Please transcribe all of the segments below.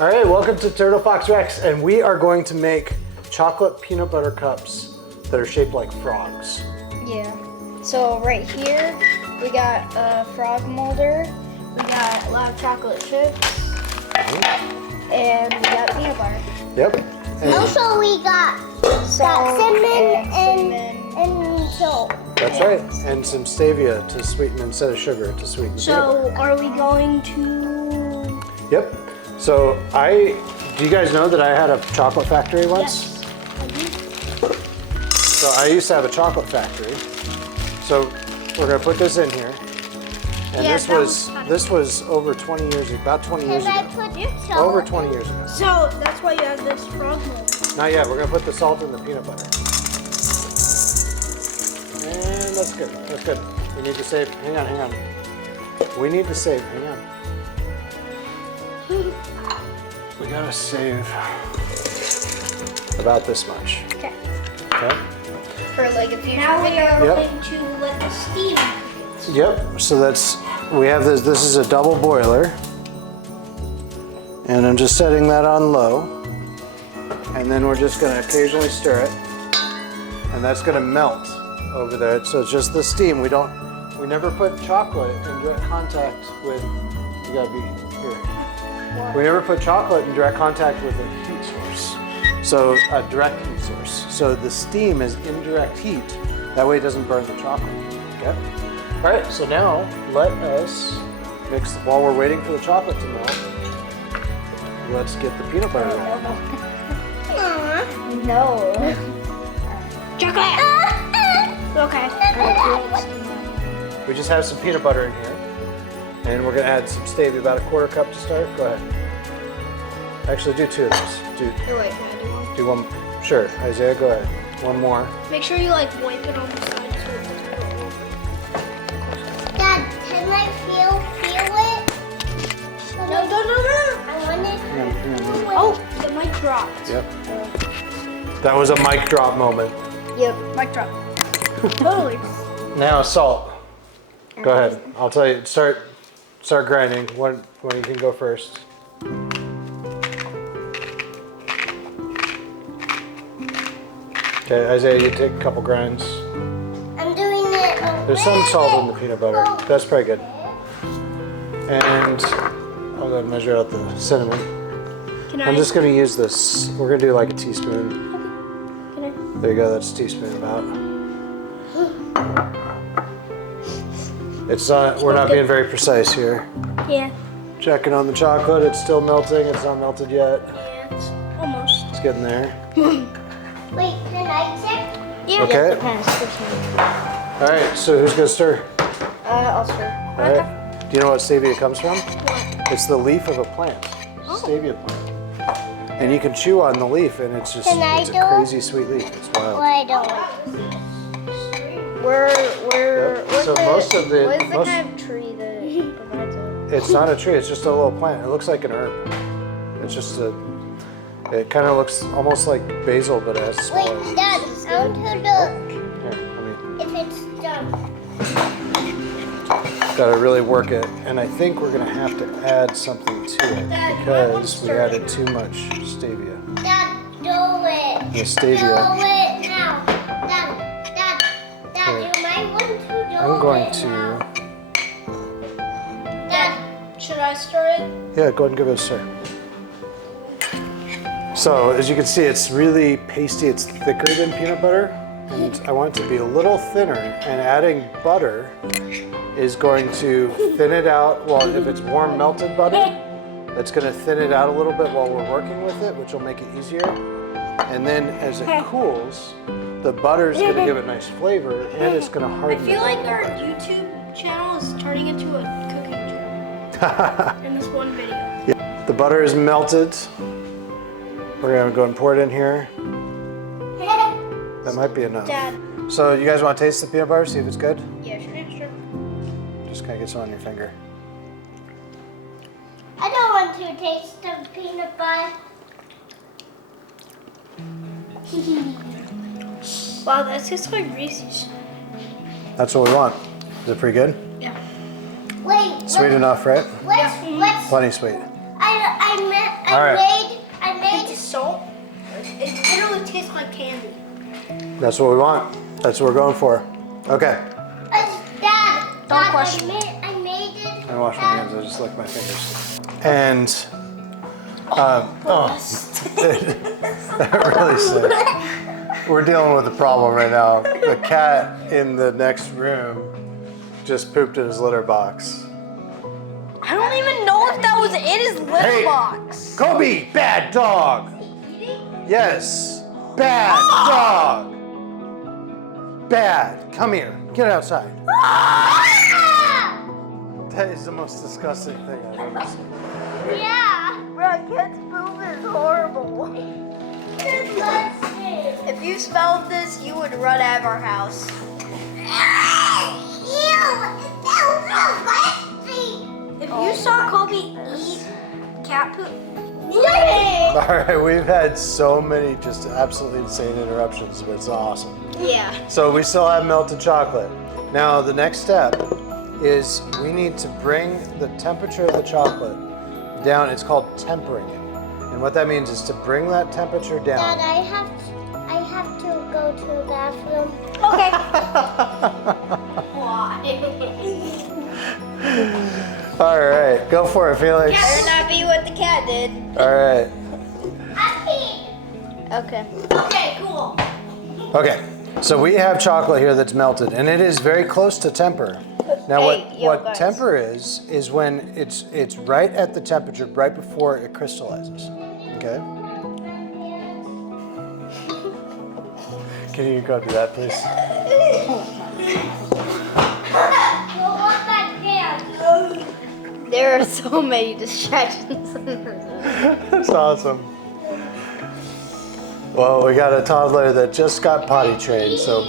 All right, welcome to Turtle Fox Rex, and we are going to make chocolate peanut butter cups that are shaped like frogs. Yeah. So right here, we got a frog molder, we got a lot of chocolate chips, and we got peanut butter. Yep. Also, we got cinnamon and salt. That's right, and some stevia to sweeten instead of sugar to sweeten the peanut butter. So are we going to? Yep. So do you guys know that I had a chocolate factory once? So I used to have a chocolate factory. So we're gonna put this in here. And Yeah, this was over 20 years, about 20 years Can I ago. put salt? Over 20 years ago. So that's why you have this frog mold. Not yet, we're gonna put the salt in the peanut butter. And that's good, that's good. We need to save, hang on. We need to save, hang on. We gotta save about this much. Okay. Okay? For like a future now we are Yep. going to let the steam cook it. Yep, so we have this is a double boiler. And I'm just setting that on low. And then we're just gonna occasionally stir it. And that's gonna melt over there. So it's just the steam. We never put chocolate in direct contact with, you gotta be here. We never put chocolate in direct contact with a heat source. So a direct heat source. So the steam is indirect heat. That way it doesn't burn the chocolate, okay? All right, so now let us mix, while we're waiting for the chocolate to melt, let's get the peanut butter ready. No. Chocolate! Okay. We just have some peanut butter in here. And we're gonna add some stevia, about a quarter cup to start. Go ahead. Actually, do two of those. Here, wait, can I do one? Do one. Sure, Isaiah, go ahead. One more. Make sure you like wipe it on the side so it doesn't go over. Dad, can I feel it? No. I want it. Hang on. Oh, the mic dropped. Yep. That was a mic drop moment. Yep, mic drop. Totally. Now salt. Go ahead. I'll tell you. Start grinding. When you can go first. Okay, Isaiah, you take a couple grinds. I'm doing it. There's some salt in the peanut butter. That's pretty good. And I'll go measure out the cinnamon. I'm just gonna use this. We're gonna do like a teaspoon. There you go, that's a teaspoon about. It's not, we're not being very precise here. Yeah. Checking on the chocolate, it's still melting, it's not melted yet. Yeah, it's almost. It's getting there. Wait, can I check? Yeah. Okay. Pass. All right, so who's gonna stir? I'll stir. All right. Do you know what stevia comes from? It's the leaf of a plant, stevia plant. And you can chew on the leaf and it's just, Can I it's do a it? crazy sweet leaf, it's Well, wild. I don't want to. What's So most of the- what is the most- kind of tree that provides it? It's not a tree, it's just a little plant. It looks like an herb. It's just it kind of looks almost like basil, but it has smaller Wait, leaves. Dad, I want to look Here, if it's done. gotta really work it. And I think we're gonna have to add something to it because we added too much stevia. Dad, do it. The Do stevia. it now. Dad, you might want to do it. I'm going to, now. Dad, Should I stir it? yeah, go ahead and give it a stir. So as you can see, it's really pasty. It's thicker than peanut butter. And I want it to be a little thinner. And adding butter is going to thin it out. Well, if it's warm melted butter, that's going to thin it out a little bit while we're working with it, which will make it easier. And then as it cools, the butter is going to give it nice flavor and it's going to I harden feel it. like our YouTube channel is turning into a cooking channel in this one video. The butter is melted. We're going to go and pour it in here. That might be enough. Dad. So you guys want to taste the peanut butter, see if it's good? Yeah, sure. Just kind of get some on your finger. I don't want to taste the peanut butter. Wow, that tastes like Reese's. That's what we want. Is it pretty good? Yeah. Wait, Sweet enough, right? let's Plenty sweet. I All right. I made Salt. It literally tastes like candy. That's what we want. That's what we're going for. Okay. Dad. Don't question I made it. I wash my hands. I just lick my fingers. And that really sucks. We're dealing with a problem right now. The cat in the next room just pooped in his litter box. I don't even know if that was in his litter box. Kobe, bad dog. Yes, bad dog. Bad. Come here. Get outside. That is the most disgusting thing I've ever seen. Yeah. Bro, kids' poop is horrible. Disgusting. If you smelled this, you would run out of our house. If you saw Kobe eat cat poop, All right, we've had so many just absolutely insane interruptions, but it's awesome. yeah. So we still have melted chocolate. Now the next step is we need to bring the temperature of the chocolate down. It's called tempering it. And what that means is to bring that temperature Dad, down. I have to go to the bathroom. Okay. Why? All right, go for it, Felix. Better not be what the cat did. All right. Okay. Okay, cool. Okay, so we have chocolate here that's melted, and it is very close to temper. Now, Hey, yo, what guys. temper is when it's right at the temperature, right before it crystallizes. Okay. Can you go do that, please? There are so many distractions. That's awesome. Well, we got a toddler that just got potty trained, so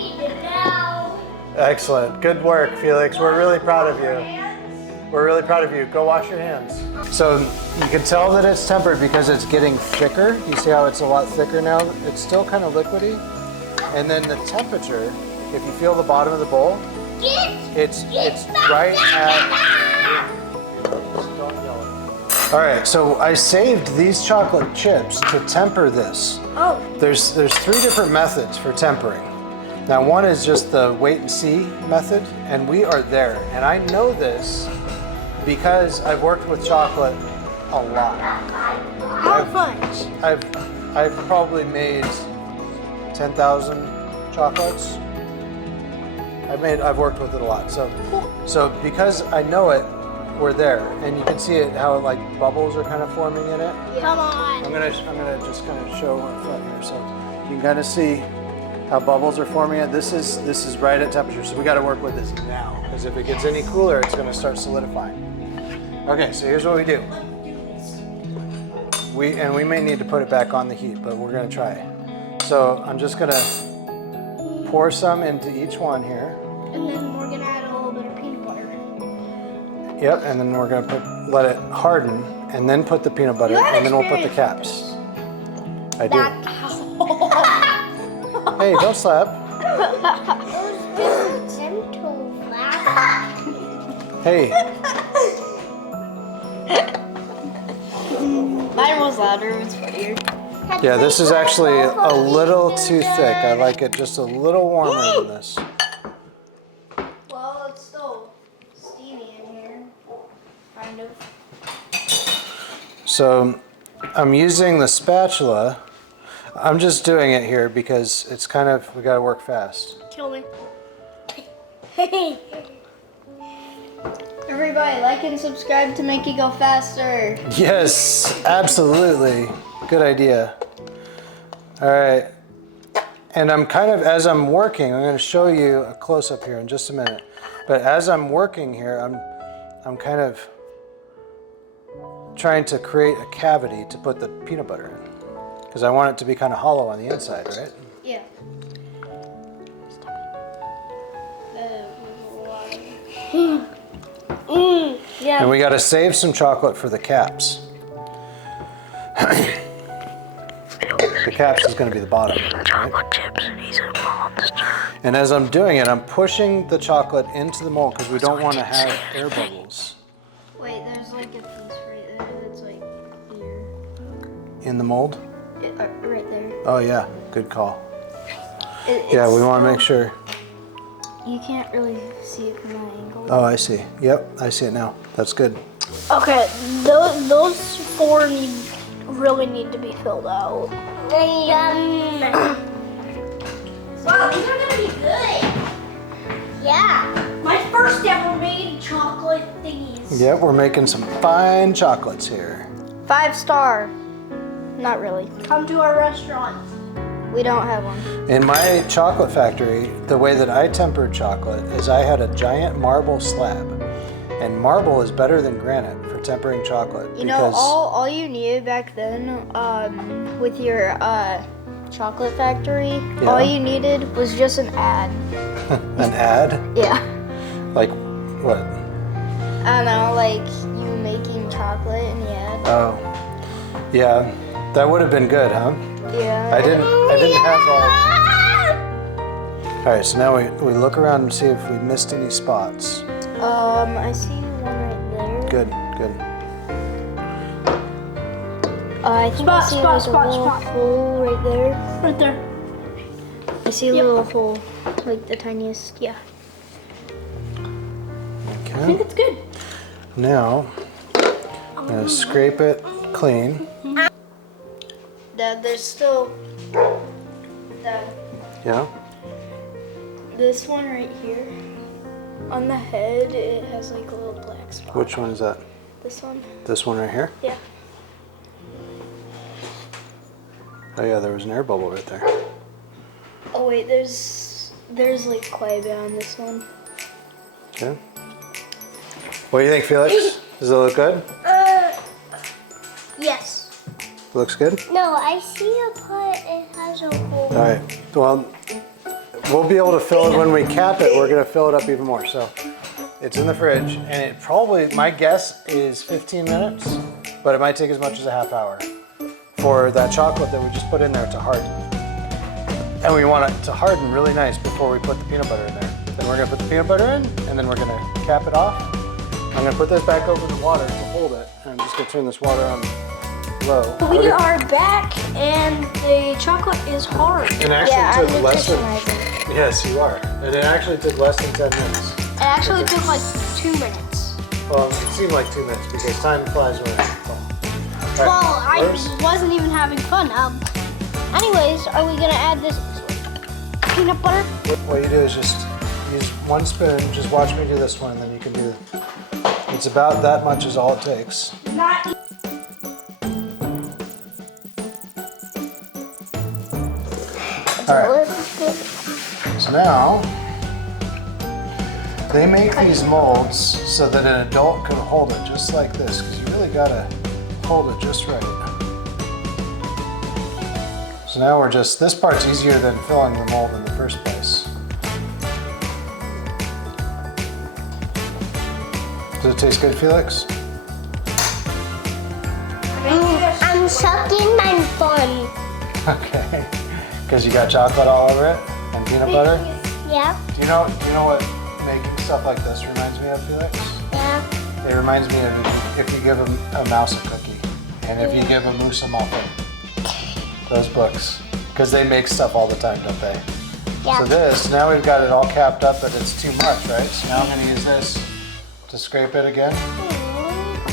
excellent. Good work, Felix. We're really proud of you. We're really proud of you. Go wash your hands. So you can tell that it's tempered because it's getting thicker. You see how it's a lot thicker now? It's still kind of liquidy. And then the temperature, if you feel the bottom of the bowl, it's right at... Don't yell. All right, so I saved these chocolate chips to temper this. Oh. There's three different methods for tempering. Now one is just the wait and see method, and we are there. And I know this because I've worked with chocolate a lot. How much? I've probably made 10,000 chocolates. I've worked with it a lot. So because I know it, we're there, and you can see it how like bubbles are kind of forming in it. Come on. I'm gonna just kind of show up front here, so you can kind of see how bubbles are forming it. This is right at temperature, so we got to work with this now, because if it gets any cooler, it's going to start solidifying. Okay, so here's what we do. We may need to put it back on the heat, but we're going to try it. So I'm just going to pour some into each one here. And then we're gonna add a little bit of peanut butter. Yep, and then we're going to let it harden, and then put the peanut butter, and then we'll put the caps. I do. Hey, don't slap. Gentle laugh. Hey, Mine was louder, it was funnier. yeah, this is actually a little too thick. I like it just a little warmer than this. Well, it's still steamy in here. Kind of. So I'm using the spatula. I'm just doing it here because it's kind of, we gotta work fast. Kill me. Everybody, like and subscribe to make it go faster. Yes, absolutely. Good idea. All right. And I'm kind of, as I'm working, I'm gonna show you a close-up here in just a minute. But as I'm working here, I'm kind of trying to create a cavity to put the peanut butter in. Because I want it to be kind of hollow on the inside, right? Yeah. Yeah. And we got to save some chocolate for the caps. The caps is going to be the bottom, right? And as I'm doing it, I'm pushing the chocolate into the mold because we don't want to have air bubbles. Wait, there's like a piece right there that's like. in the mold? Right there. Oh yeah, good call. Yeah, We want to make sure. You can't really see it from that angle. Oh, I see. Yep, I see it now. That's good. Okay, those four really need to be filled out. Wow, these are gonna be good. Yeah. My first ever made chocolate thingies. Yep, we're making some fine chocolates here. 5-star. Not really. Come to our restaurant. We don't have one. In my chocolate factory, the way that I tempered chocolate is I had a giant marble slab. And marble is better than granite for tempering chocolate. You know, all you needed back then, with your chocolate factory, all you needed was just an ad. An ad? Yeah. Like what? I don't know, like you making chocolate in the ad. Oh, yeah, that would have been good, huh? Yeah. I didn't have all. All right, so now we look around and see if we missed any spots. I see one right there. Good, good. I think I see like a little spot. hole right there. Right there. I see a little hole, like the tiniest. Yeah. I think Okay. it's good. Now, I'm gonna scrape it clean. Dad, there's still. Dad, Yeah. this one right here. On the head, it has like a little black spot. Which one is that? This one? This one right here? Yeah. Oh yeah, there was an air bubble right there. Oh wait, there's like quite a bit on this one. Okay. What do you think, Felix? Does it look good? Yes. Looks good? No, I see a part. It has a hole. All right. Well, we'll be able to fill it when we cap it. We're gonna fill it up even more. So it's in the fridge, and it probably, my guess is 15 minutes, but it might take as much as a half hour for that chocolate that we just put in there to harden. And we want it to harden really nice before we put the peanut butter in there. Then we're gonna put the peanut butter in, and then we're gonna cap it off. I'm gonna put this back over the water to hold it, and I'm just gonna turn this water on low. We are back, and the chocolate is hard. It actually Yeah, I'm took less than. nutritionizing. Yes, you are. And it actually took less than 10 minutes. It actually took like 2 minutes. Well, it seemed like 2 minutes because time flies when it's fun. Well, I wasn't even having fun. Anyways, are we gonna add this peanut butter? What you do is just use one spoon. Just watch me do this one, and then you can do. It's about that much is all it takes. Not. All right. So now they make these molds so that an adult can hold it just like this, because you really gotta hold it just right. So now we're just, this part's easier than filling the mold in the first place. Does it taste good, Felix? I'm sucking my fun. Okay. Because you got chocolate all over it and peanut butter. Yeah. Do you know what making stuff like this reminds me of, Felix? Yeah. It reminds me of if you give a mouse a cookie, and if you give a moose a muffin. Those books, because they make stuff all the time, don't they? Yeah. So this, now we've got it all capped up, but it's too much, right? So now I'm going to use this to scrape it again,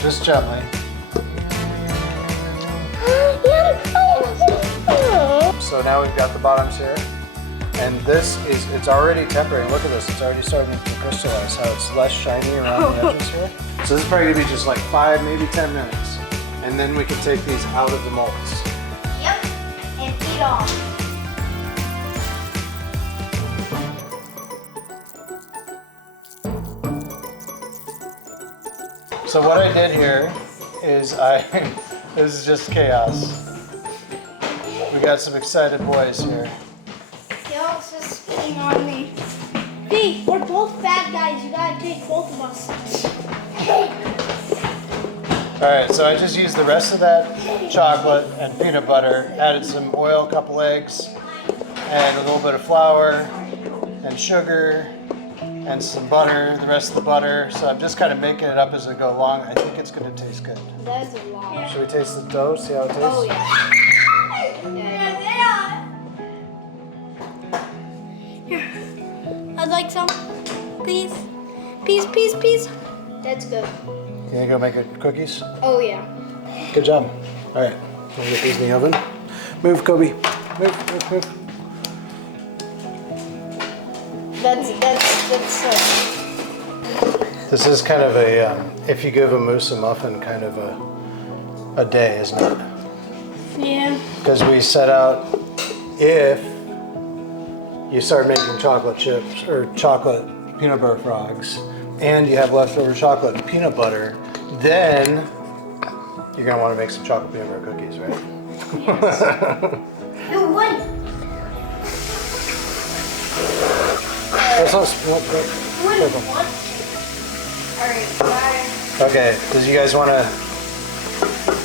just gently. So now we've got the bottoms here, and this is, it's already tempering. Look at this, it's already starting to crystallize, how it's less shiny around the edges here. So this is probably gonna be just like 5, maybe 10 minutes. And then we can take these out of the molds. Yep. And eat off. So what I did here is this is just chaos. We got some excited boys here. Felix is spitting on me. Hey, we're both bad guys. You gotta take both of us. All right, so I just used the rest of that chocolate and peanut butter, added some oil, a couple eggs, and a little bit of flour and sugar and some butter, the rest of the butter. So I'm just kind of making it up as I go along. I think it's going to taste good. That is a lot. Should we taste the dough? See how it tastes? Oh yeah. I'd like some, please. Peas. That's good. You gonna go make cookies? Oh yeah. Good job. All right, we'll get these in the oven. Move, Kobe. Move. That's This is kind of a, if you give a moose a muffin, kind of a day, isn't it? Yeah. Because we set out, if you start making chocolate chips or chocolate peanut butter frogs, and you have leftover chocolate and peanut butter, then you're gonna want to make some chocolate peanut butter cookies, right? That's not alright. Bye. Okay, does you guys want to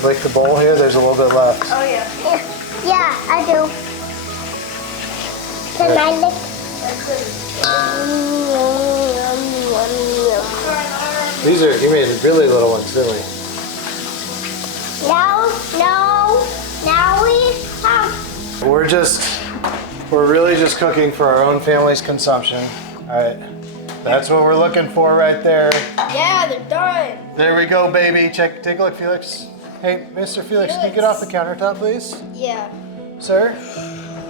lick the bowl here? There's a little bit left. Oh yeah. Yeah, I do. Can I lick? These are, you made really little ones, didn't we? No. Now we have. We're really just cooking for our own family's consumption. All right, that's what we're looking for right there. Yeah, they're done. There we go, baby. Take a look, Felix. Hey, Mr. Felix, can you get off the countertop, please? Yeah. Sir?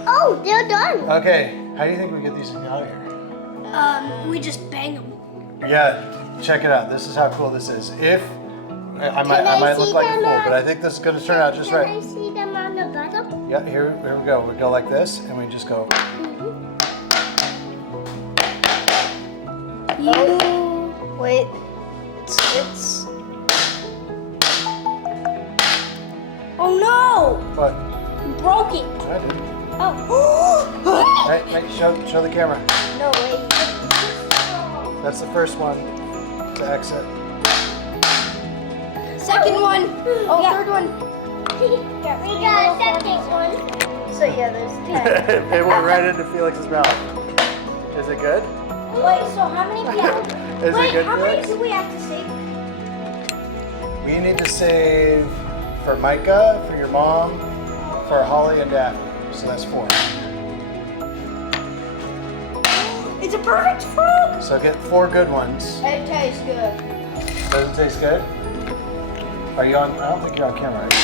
Oh, they're done. Okay, how do you think we get these out of here? We just bang them. Yeah, check it out. This is how cool this is. If, I might look see like a them, fool, but I think this is gonna turn out just Can I right. see them on the bottom? Yeah, here we go. We go like this, and we just go. Oh, wait. It's. Oh no! What? You broke it. I didn't. Oh. Hey, show the camera. No way. That's the first one to exit. Second one. Oh, Yeah. third one. We got a second one. So yeah, there's 10. It went right into Felix's mouth. Is it good? Wait, so how many people? Is it good, how many Felix? do we have to save? We need to save for Micah, for your mom, for Holly and Daphne. So that's 4. It's a perfect frog. So get 4 good ones. It tastes good. Does it taste good? Are you on? I don't think you're on camera, right?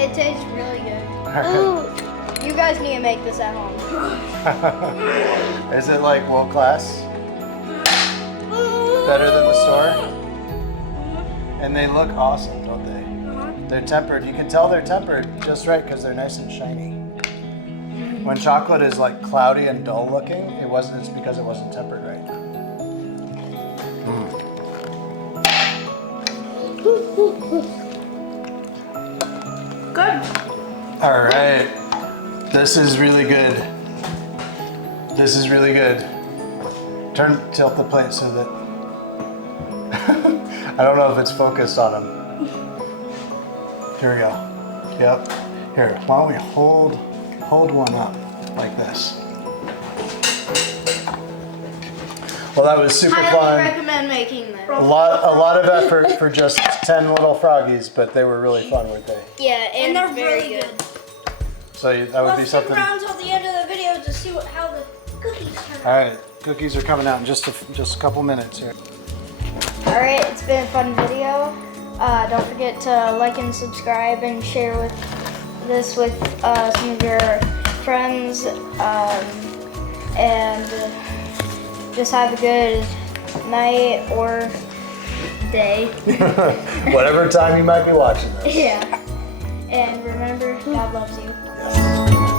It tastes really good. Alright. You guys need to make this at home. Is it like world class? Better than the store? And they look awesome, don't they? They're tempered. You can tell they're tempered just right because they're nice and shiny. When chocolate is like cloudy and dull looking, it's because it wasn't tempered right. Good. All right. This is really good. This is really good. Tilt the plate so that I don't know if it's focused on them. Here we go. Yep. Here, why don't we hold one up like this? Well, that was super Highly fun. recommend making this. A lot of effort for just 10 little froggies, but they were really fun, weren't they? Yeah, And they're really good. So that would be Let's stick something. around till the end of the video to see how the cookies turn out. All right, cookies are coming out in just a couple minutes here. Alright, it's been a fun video. Don't forget to like and subscribe and share this with some of your friends. And just have a good night or day. Whatever time you might be watching this. Yeah. And remember, God loves you. Yes.